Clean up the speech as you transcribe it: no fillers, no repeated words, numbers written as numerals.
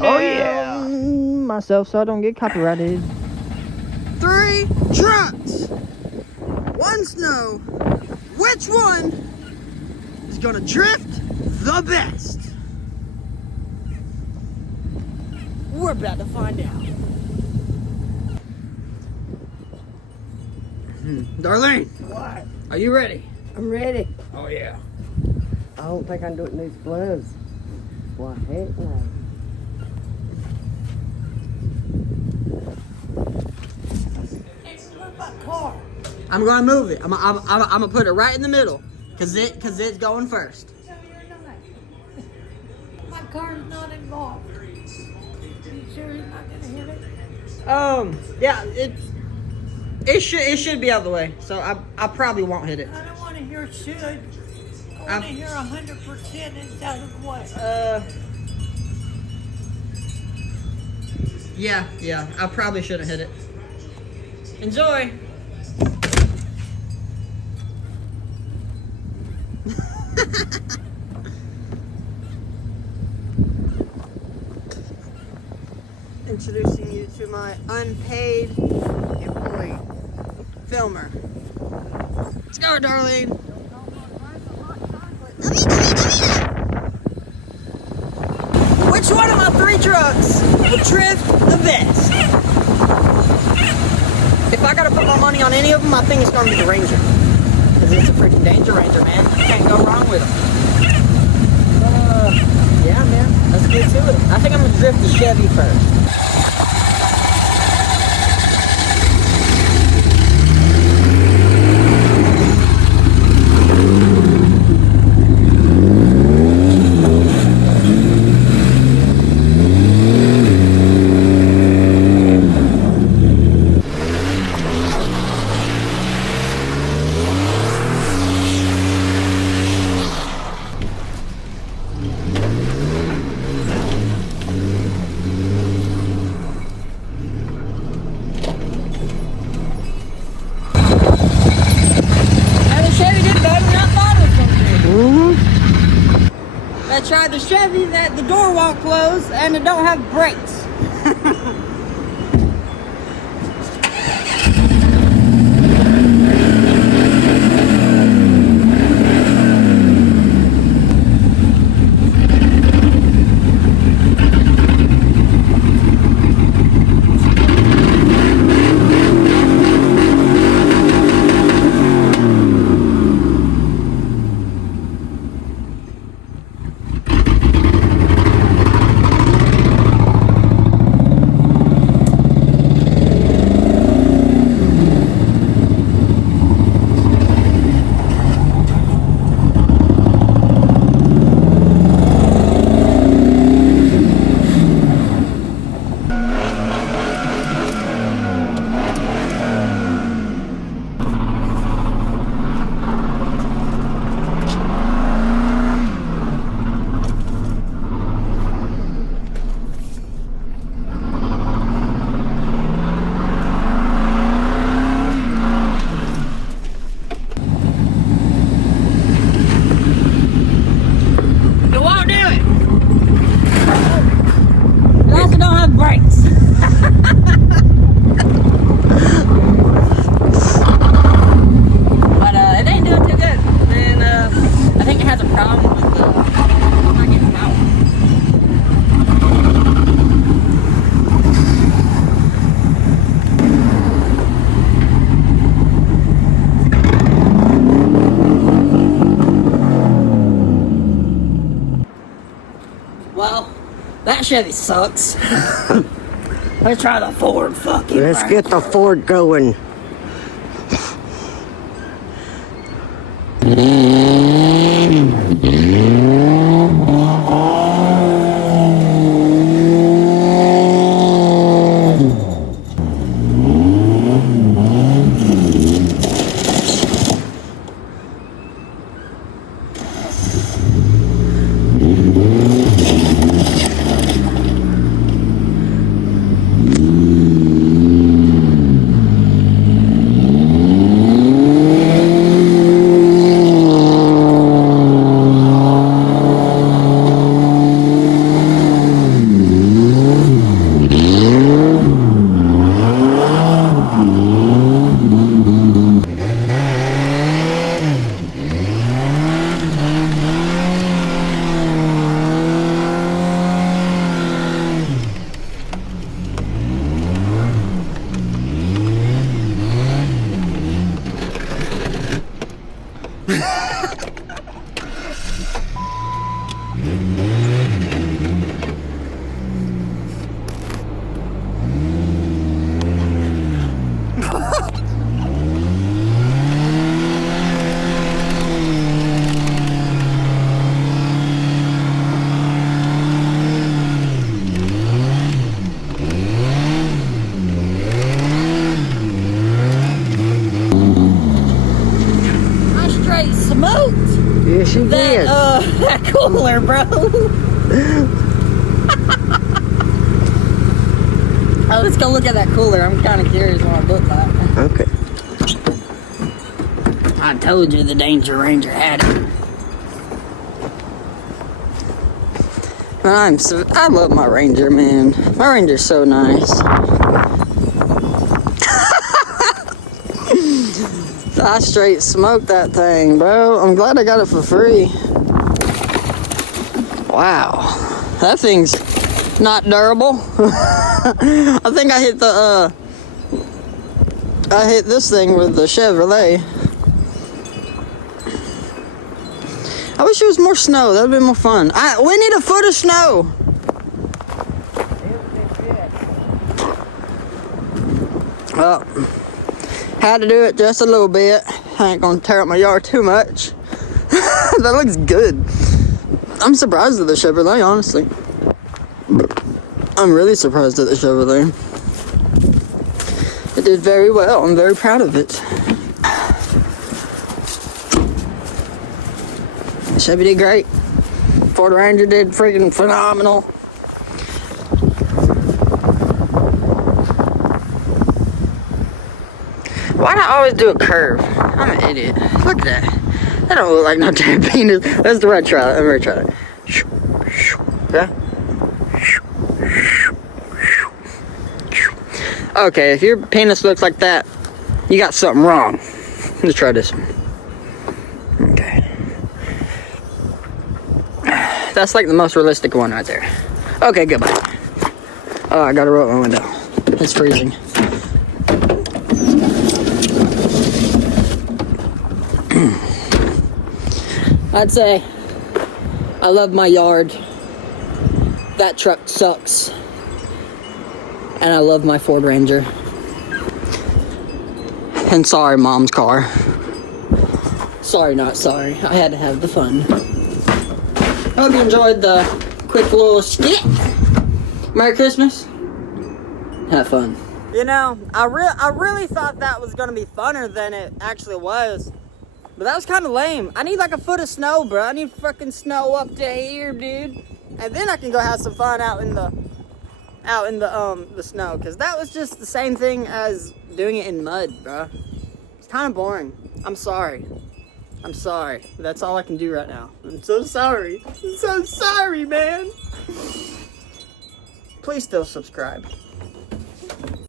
Oh yeah. Myself, so I don't get copyrighted. 3 trucks, 1 snow. Which one is gonna drift the best? We're about to find out. Darlene. What? Are you ready? I'm ready. Oh yeah. I don't think I can do it in these gloves. Why, heck no. I'm gonna move it. I'm gonna put it right in the middle, cause it's going first. So you're not. My car's not involved. You sure he's not gonna hit it? Yeah, it should be out of the way, so I probably won't hit it. I don't want to hear should. I want to hear 100% it's out of the way. Yeah, I probably shouldn't hit it. Enjoy. Introducing you to my unpaid employee, filmer. Let's go, Darlene. Which one of my 3 trucks will drift the best? If I gotta put my money on any of them, I think it's gonna be the Ranger. Because it's a freaking Danger Ranger, man. You can't go wrong with them. Yeah, man. Let's get to it. I think I'm gonna drift the Chevy first. I tried the Chevy that the door won't close and it don't have brakes. Well, that Chevy sucks. Let's try the Ford fucking. Let's get the Ford going. Yes, you did. That cooler, bro. Oh, let's go look at that cooler. I'm kind of curious what it looked like. Okay. I told you the Danger Ranger had it. I love my Ranger, man. My Ranger's so nice. I straight smoked that thing, bro. I'm glad I got it for free. Wow. That thing's not durable. I think I hit this thing with the Chevrolet. I wish it was more snow. That would be more fun. We need a foot of snow. Well, had to do it just a little bit. I ain't gonna tear up my yard too much. That looks good. I'm surprised at the Chevrolet, honestly. I'm really surprised at the Chevrolet. It did very well. I'm very proud of it. Chevy did great. Ford Ranger did freaking phenomenal. Why do I always do a curve? I'm an idiot. Look at that. That don't look like no damn penis. Let's try that. Let me try it. Okay? Okay, if your penis looks like that, you got something wrong. Let's try this one. Okay. That's like the most realistic one right there. Okay, goodbye. Oh, I gotta roll out my window. It's freezing. I'd say I love my yard. That truck sucks. And I love my Ford Ranger. And sorry, Mom's car. Sorry, not sorry. I had to have the fun. I hope you enjoyed the quick little skit. Merry Christmas. Have fun. You know, I really thought that was gonna be funner than it actually was. But that was kind of lame. I need like a foot of snow, bro. I need fucking snow up to here, dude. And then I can go have some fun out in the snow. Cause that was just the same thing as doing it in mud, bro. It's kind of boring. I'm sorry. I'm sorry. That's all I can do right now. I'm so sorry. I'm so sorry, man. Please still subscribe.